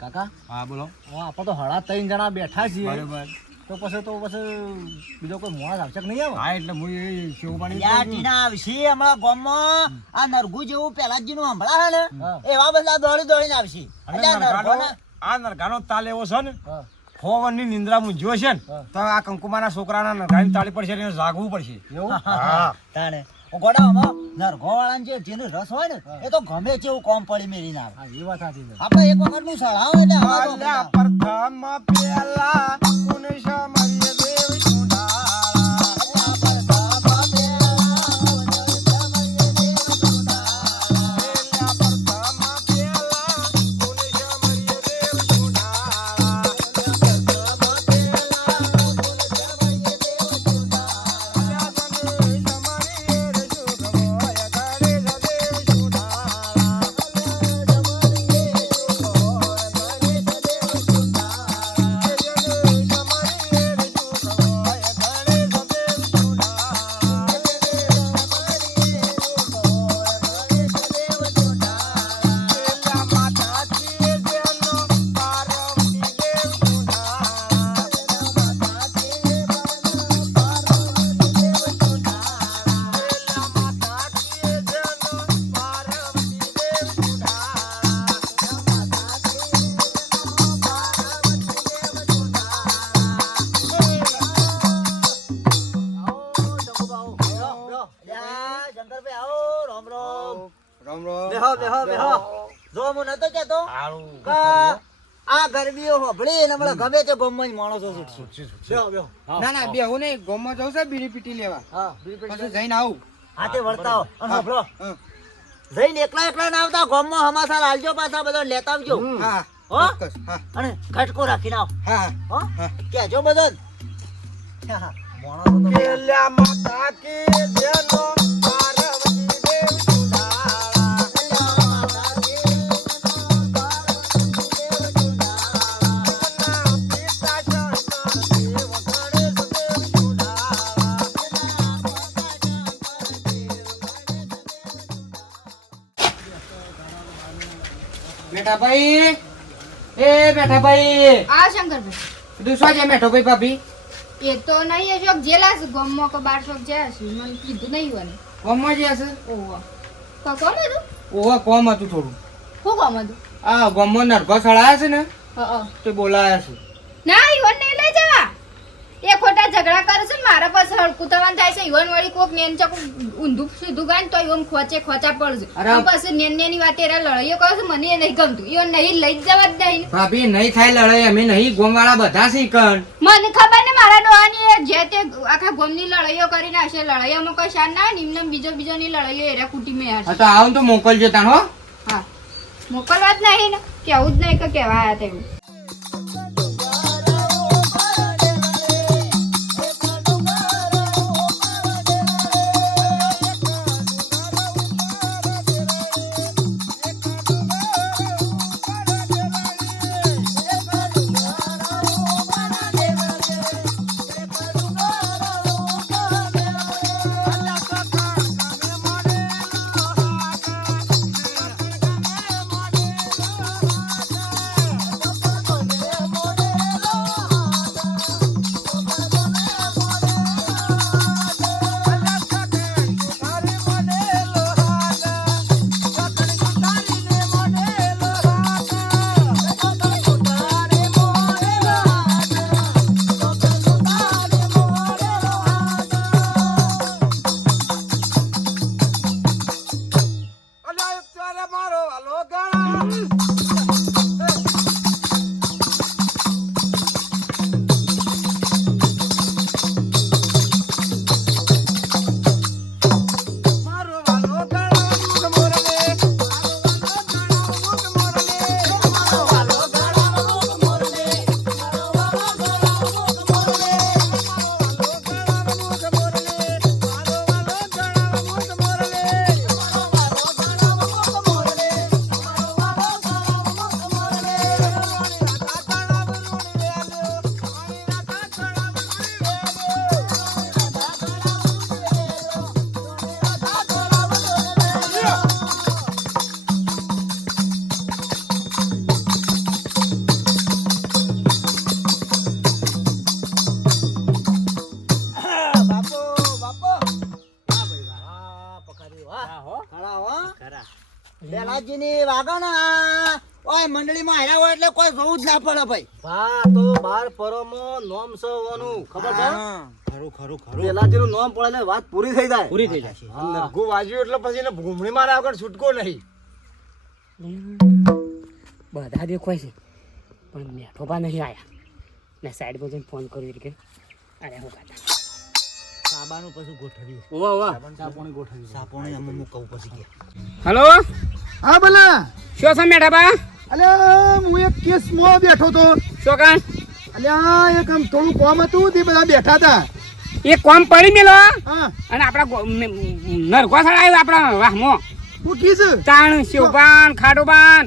કાકા? હા બોલો. આપણે તો હળા ત્રણ જણા બેઠા છીએ. બરાબર. તો પછી તો પછી બીજો કોઈ મોણસ આવશે નહીં આવે? હા એટલે હું એ શિવબાણી યાર ટીના આવશે અમારા ગામમાં. આ નરગુ જેવું પેલાજી નું હંભળા હે. ને એવા બધા દોડી દોડીને આવશે. આ નરગાનો નરગોના- તાલ એવો છે ને હા. ફોવનની નિંદ્રા મૂંઝ્યો છે ને તો આ કંકુમાના છોકરાના નરગાની તાળી પડશે એને જાગવું પડશે. એવું? હા. તાણે. ગોડા આમાં જે જેનો રસ હોય ને એ તો ગમે તેવું કોમ પડી મેરી ના એ વાત સાચી છે. આપણે એક વખતનું સળાવો એટલે આમાં તો અલ્યા બધા- પ્રથમ પેલા કુને હોભળી ગમે તે ગોમમાં જ માણસો છૂટશે. બેહો, બેહો. ના ના બેહુ નહીં. ગોમમાં જવું છે બીડી પીટી લેવા. હા, પછી જઈને આવું. હાથે વર્તાવ. અને સાંભળો, જઈને એકલા એકલા ના આવતા ગોમમાં હમાસા લાલજો પાછા બધા લેતા આવજો. હા હો. અને ઘટકો રાખીને આવ. હા હો. હા. કહેજો બધો. માણસો તો માતા કી જેનો એ બેઠા આ શંકરભાઈ. કીધું છે બેઠો ભાભી? એ તો નહીં અશોક જેલા છે ગમમાં કે બાર શોખ છે મને કીધું નહીં હોય ગોમમાં જ હશે ઓહો. તો કોમ હતું ઓવા કોમ હતું થોડું. શું કોમ હતું? આ ગોમમાં નરભો સળાયા છે ને હઅ. તે બોલાયા છે. ના ઈવન નહીં લઈ જવા એ ખોટા ઝઘડા કરે છે ને મારા પાસે હડકું થવાનું થાય છે. ઈવન વળી કોક નેન ચક ઊંધું સીધું ગાય ને તો ઈવન ખોચે ખોચા પડશે. પછી નેન નેની વાતે એરા લડાઈઓ કરે છો મને એ નહીં ગમતું. ઈવન નહીં લઈ જવા જ નહીં ભાભી નહીં થાય લડાઈ અમે નહીં ગોમવાળા બધા કણ મને ખબર ને મારા ડોહાની જે તે આખા ગોમની લડાઈઓ કરીને હશે લડાઈઓમાં કોઈ શાન ના હોય ને બીજો બીજો ની લડાઈઓ એરા કુટી મેં હા તો આવું તો મોકલજો તાણ હો. હા. મોકલવા જ નહીં ને. કેવું જ નહીં કે કેવા આયા તેવું બાપુજીની વાગણ ઓય મંડળીમાં હાર્યા હોય એટલે કોઈ જોવું જ ના પડે ભાઈ. ભા તો બાર પરોમાં નોમ છે ઓનું. ખબર છે? ખરું ખરું ખરું. વેલાજીનું નોમ પડે એટલે વાત પૂરી થઈ જાય. પૂરી થઈ જાય. લઘુ વાજ્યું એટલે પછી એને ભૂમણી મારા આગળ છૂટકો નહીં. બધા દેખાય છે. પણ મેઠોબા નહીં આયા. ને પર જઈને ફોન કર્યો કે અરે હું કાકા સાબાનું પછી ગોઠવ્યું. ઓવા ઓવા સાપોણી ગોઠવી સાપોણી અમે હું કહું પછી કે. હલો? હા બોલા શું છે મેઠાબા અલ્યા હું એક કેસ મો બેઠો તો. શું કાન અલ્યા એક આમ થોડું કોમ હતું તે બધા બેઠા હતા. એ કોમ પડી મેલો? હા. અને આપણા નરગોસળ આવ્યો આપણા વાહમાં. હું કીસ તાણ શિવબાન ખાડુબાન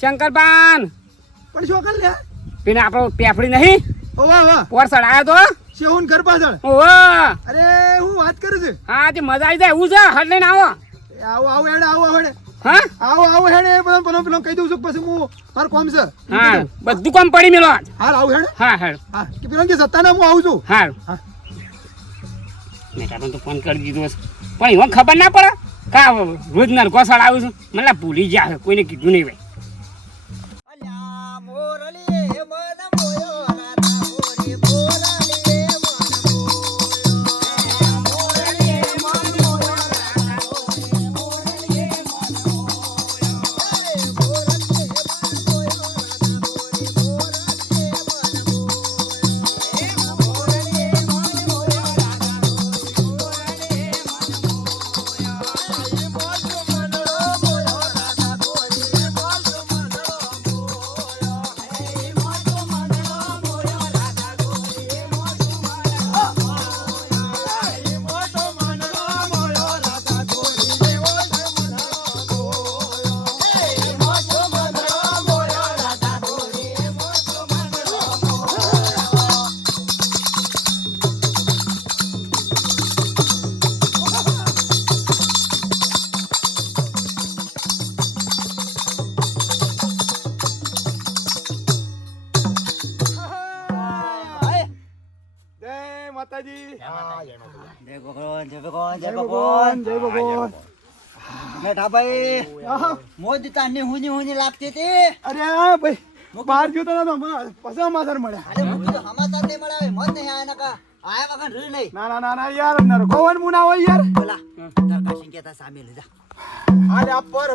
શંકરબાન પણ શું કર લે પેલા આપણો પેફડી નહીં? ઓ વાહ વાહ. પોર સડાયો તો? શેહુન ઘર પાછળ. ઓહો. અરે હું વાત કરું છું. હા તે મજા આવી જાય એવું છે? હટ લઈને આવો. આવો આવો હેડે આવો હેડે. હા? આવો આવો હેડે પેલો પેલો પેલો કહી દઉં છું પછી હું મારું કોમ છે. હા બધું કામ પડી મેલો હાલ આવું હેડે. હા હેડ. હા કે પેલો કે સત્તાના હું આવું છું. હા હા. મેં તો ફોન કરી દીધો પણ એમાં ખબર ના પડે કા રોજ ગોસાળ આવું છું. મને ભૂલી ગયા કોઈને કીધું નહીં ભાઈ ભગવાન જય ભગવાન જય ભગવાન. ભગવાન. જય ભગવાન બેઠા ભાઈ આહા. મોજ તાની હુની હુની લાગતી હતી. અરે ભાઈ બહાર હતા તો પછી સમાચાર મળ્યા. અરે મૂકી તો સમાચાર નહીં મળે મત નહીં આયા નકા. આયા વગર રી નહીં. ના ના ના ના યાર નરકોવન મુના હોય યાર. બોલા તરકાશી કેતા સામે લીધા. પર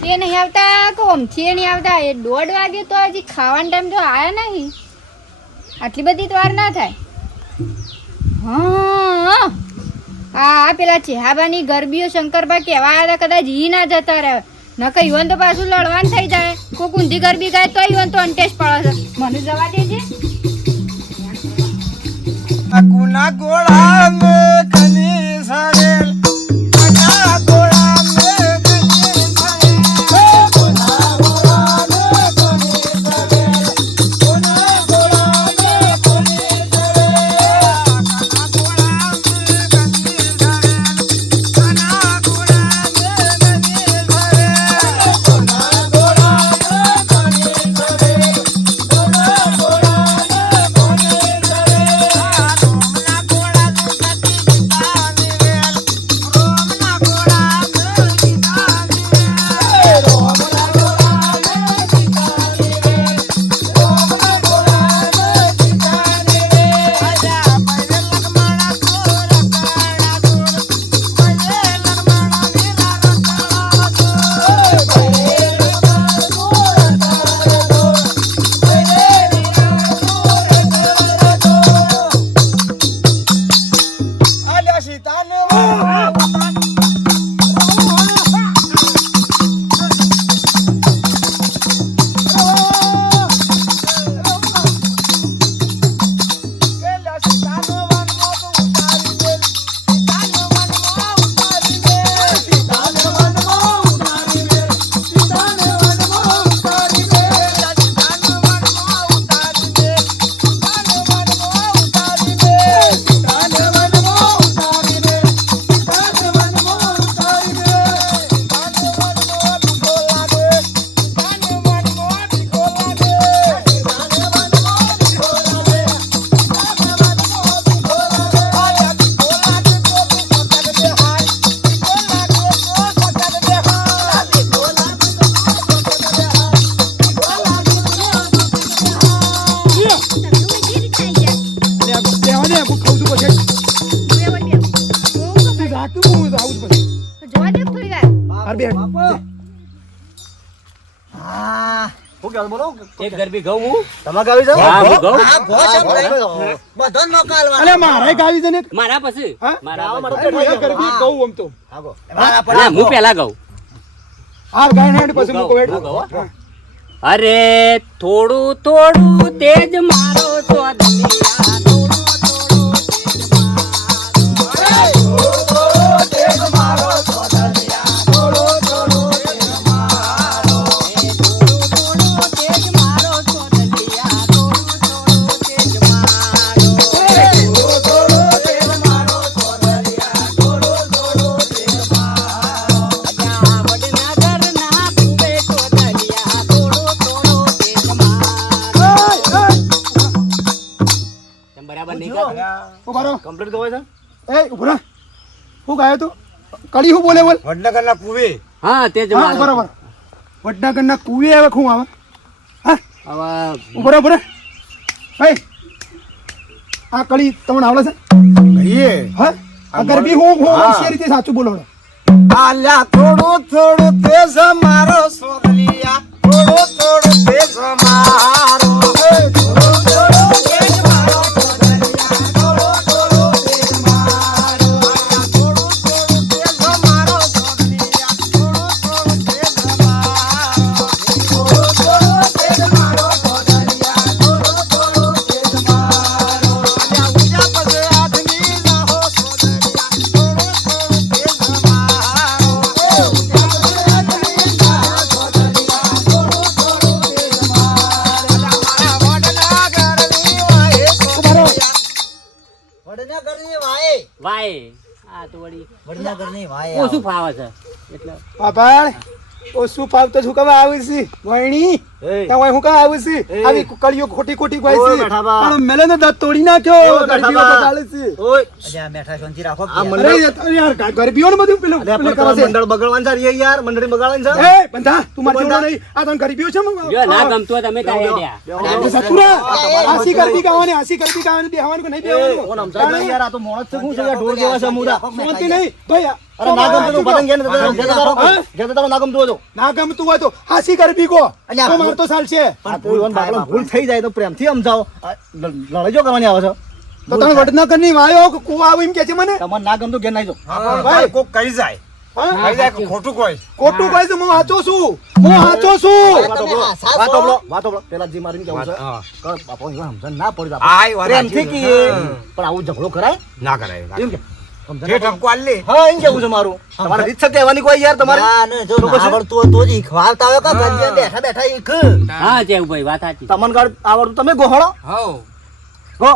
કે નહીં આટલી બધી તો ના થાય. હા આ પેલા ચેહાબાની ગરબીઓ શંકરબા કેવા આવ્યા કદાચ ઈ ના જતા રહે. ન કઈ યુવાન તો પાછું લડવાનું થઈ જાય. કોઈ ઊંધી ગરબી ગાય તો યુવાન પડે અકુના ગોળા કની સરેલ બે. હા. શું કહેવાનું બોલો? એક ગરબી ઘઉં હું. તમે ગાવી જાઓ હા, હું ઘઉં. આ ઘોષ એમ રહી. બધો નોકાલવાનો. અલે મારે ગાવી છે ને મારા પછી? હા? મારા અરે ગરબી કહું આમ તો. મારા પર હું પેલા ઘઉં હાર ગાય ના પછી હું મૂકો ગાઉં, હેઠ. હું ગાઉં, અરે થોડું થોડું તેજ મારો તો દુનિયા શું ગાયો તો? કડી શું બોલે બોલ? વડનગરના કુવે. હા તેજ હા મારો. બરાબર. વડનગરના કુવે આવે શું આવે હા? હવે ઊભો ઊભો હે આ કડી તમને આવડે છે? કહીએ હા? આ ગરબી હું હું છે રીતે સાચું બોલો. આલ્યા થોડું થોડું તેજ મારો સોદલિયા થોડું આ તો વળી વડનગરની વાય ઓછું ફાવે છે. એટલે ભાઈ ફાવતો શું કવા આવી છે? હોય હું કા આવું છે. આવી કળીઓ ખોટી ખોટી ઓય છે. પણ મેલે ને દાંત તોડી નાખ્યો. ગરબીઓ. બગાડે છે. ઓય. અલ્યા મેઠા શાંતિ રાખો. અરે યાર, યાર ગા- ગરબીઓને બધું પેલું પેલું કરે છે. મંડળ બગડવાન છે રે યાર મંડળી બગાડવાની છે. એ બંધા તું મારી જોડે નહીં. આ તને ગરબીઓ છે મ- ના ગમતું તમે તારે હેડ્યા. સતુરા હાસી ગરબી ગાવાની હાસી ગરબી ગાવાની બેહવાનું કે નહીં બેહવાનું? કોણ સમજાય યાર આ તો મોણસ છે શું છે યાર ઢોર જેવા છે મુદા શાંતિ નહીં. ભાઈ અરે ના ગમતું પતંગ રહો. હા? ઘેર નતા રહો, ના ગમતું હોય તો. ના ગમતું હોય તો હાસી ગરબી કો અલ્યા, તો ચાલશે. ભૂલ થઈ જાય તો પ્રેમથી સમજાવો. આ લડાઈ જો કરવાની આવે છે. તો તમે વડના કરની વાયો કે કુવા આવું એમ કે છે મને? તમારે ના ગમતું ઘેર નાઈ જાઓ. ભાઈ. કોક કહી જાય. હા? કહી જાય કે ખોટું કોઈ ખોટું કહે છે હું સાચો છું. હું સાચો છું. વાતો વાતો છો? બોલો, વાતો બોલો. પેલા જી મારીને કેવું છે બાપો સમજણ ના પડી તો આ ઈ વાત પ્રેમથી સાચી. પણ આવું ઝઘડો કરાય? ના કરાય એમ કે જે ઠપકો આલી હા એમ કેવું છે મારું? તમારે રીત છે કહેવાની કોઈ યાર તમારી? ના, ના, જો પછી? આવડતું તો જ ઈખવાવતા હોય કે ગરબીએ બેઠા બેઠા ઈખ. હા જેવુભાઈ વાત સાચી. તમને ગાડ આવડતું તમે ગોહળો? ગો.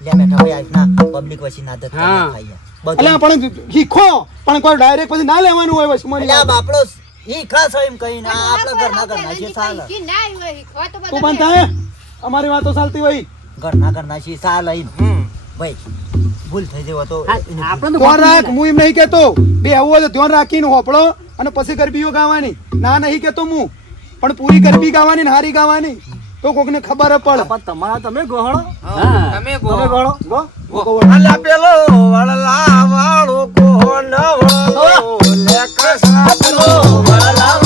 લે બેઠા ભાઈ આજના public વચ્ચે ના. ના પણ શીખો. પણ કોઈ ડાયરેક્ટ પછી ના લેવાનું હોય વસ્તુ મને બાપડો ઈખા છો એમ કહીને. આ આપણા ઘર ના છે ચાલે. તું પણ થાય અમારી વાતો ચાલતી હોય. ઘર ના છે એમ. હમ. ભાઈ ભૂલ થઈ જાય તો આપણે તો રાખ હું એમ નહીં કેતો બે આવું તો ધ્યાન રાખીને હોપળો અને પછી ગરબીઓ ગાવાની. ના નહીં કેતો હું. પણ પૂરી ગરબી ગાવાની ને હારી ગાવાની તો કોકને ખબર પડે. પણ તમારા તમે ગોહળો? હા તમે ગોહળો. ગો. ગો. અલા પેલો વળલા વાળો કોણ વળલો લેખ સાતનો વળલા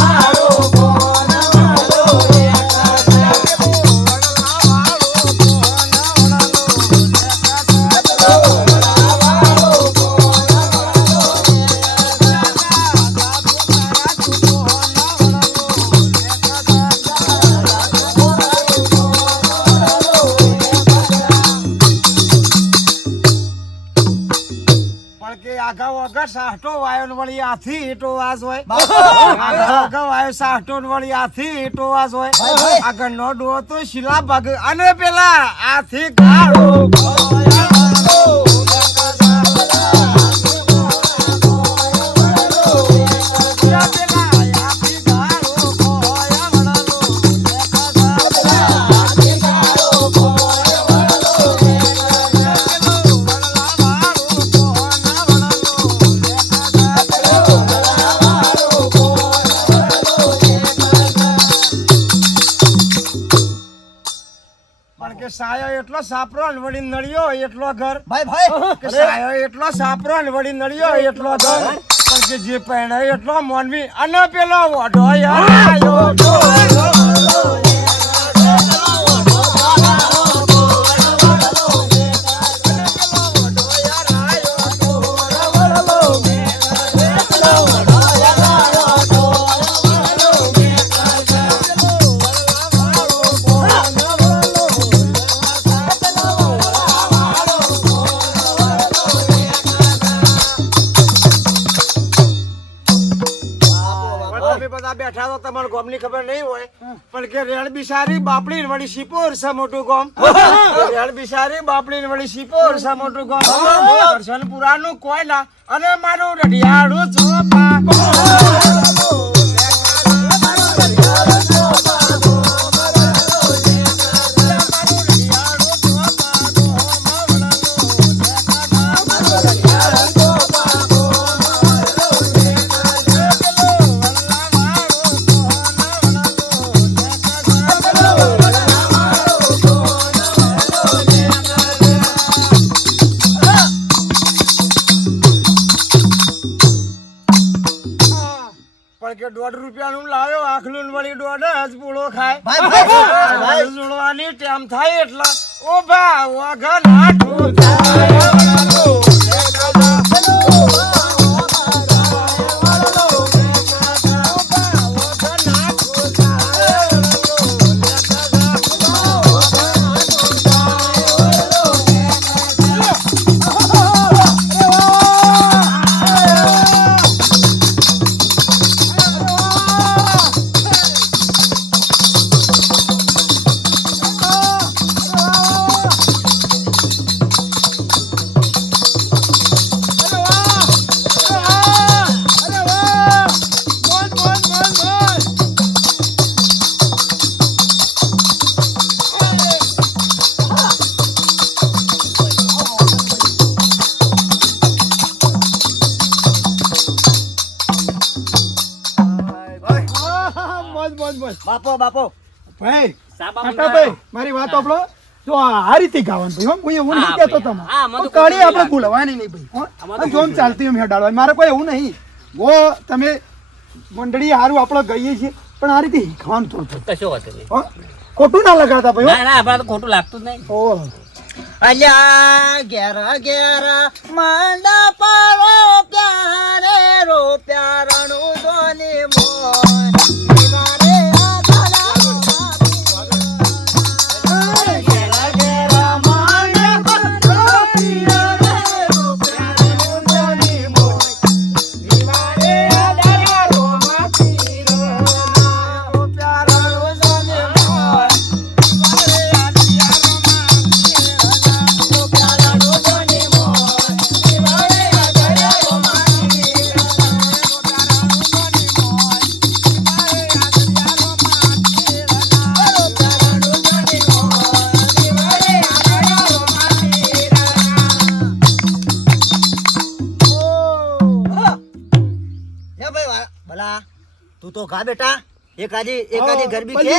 સાહટો વાયો ને વળી આથી ઈટો વાસ હોય. આગળ વાયો સાહટો ને વળી આથી ઈટો વાસ હોય. આગળ નો ડો તો શિલા ભાગ અને પેલા આથી ગાળો. કે સાયો એટલો સાપરો ને વળી નળિયો એટલો ઘર. ભાઈ ભાઈ. કે સાયો એટલો સાપરો ને વળી નળિયો એટલો ઘર. પણ કે જે પહેણાય એટલો મોનવી. અને પેલો ઓઢો યાર આયો. બેઠા ગોમની ખબર નહીં હોય પણ કે રેડ બિસારી બાપડી વળી શીપોર છે મોટું ગોમ. રેડ બિસારી બાપડી વળી શીપોર છે મોટું ગોમ. કરશનપુરા નું કોયલા અને મારું રઢિયાળું ચોપા પણ કે દોઢ રૂપિયા નું લાવ્યો આખલું વળી દોઢ જ પૂળો ખાય. ભાઈ જોડવાની ટેમ થાય એટલે ઓ બા હાથું થાય. બાપો ભાઈ કાકાભાઈ મારી વાત આપણો જો આ રીતે ગાવાનું ભાઈ હું એવું નહીં કહેતો તમે કાળી આપણે બોલવાની નહીં ભાઈ જોમ ચાલતી એમ હેડાડવા મારે કોઈ એવું નહીં. ગો તમે મંડળી હારું આપણે ગઈએ છીએ પણ આ રીતે શીખવાનું થોડું કશો વાત નહીં. ખોટું ના લગાડતા ભાઈ ના ના આપણા ખોટું લાગતું જ નહીં. ઓ. અલ્યા ઘેર ઘેર મંડપ તું તો ખા બેટા. એકાદી એકાદી ગરબી કે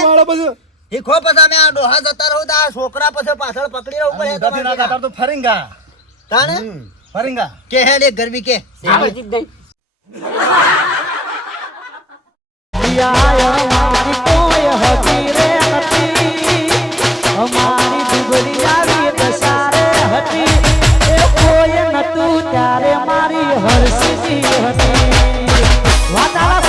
એ ખો પછી. અમે આ ડોહા જતા રહું તા છોકરા પછી પાછળ પકડી રહું પડે તમારે ના કાતર તો ફરિંગા. તાણે? ફરિંગા. કે હે લે ગરબી કે. સામાજિક દઈ યા ત્યારે મારી હરસીજી હતી. વાતાવરણ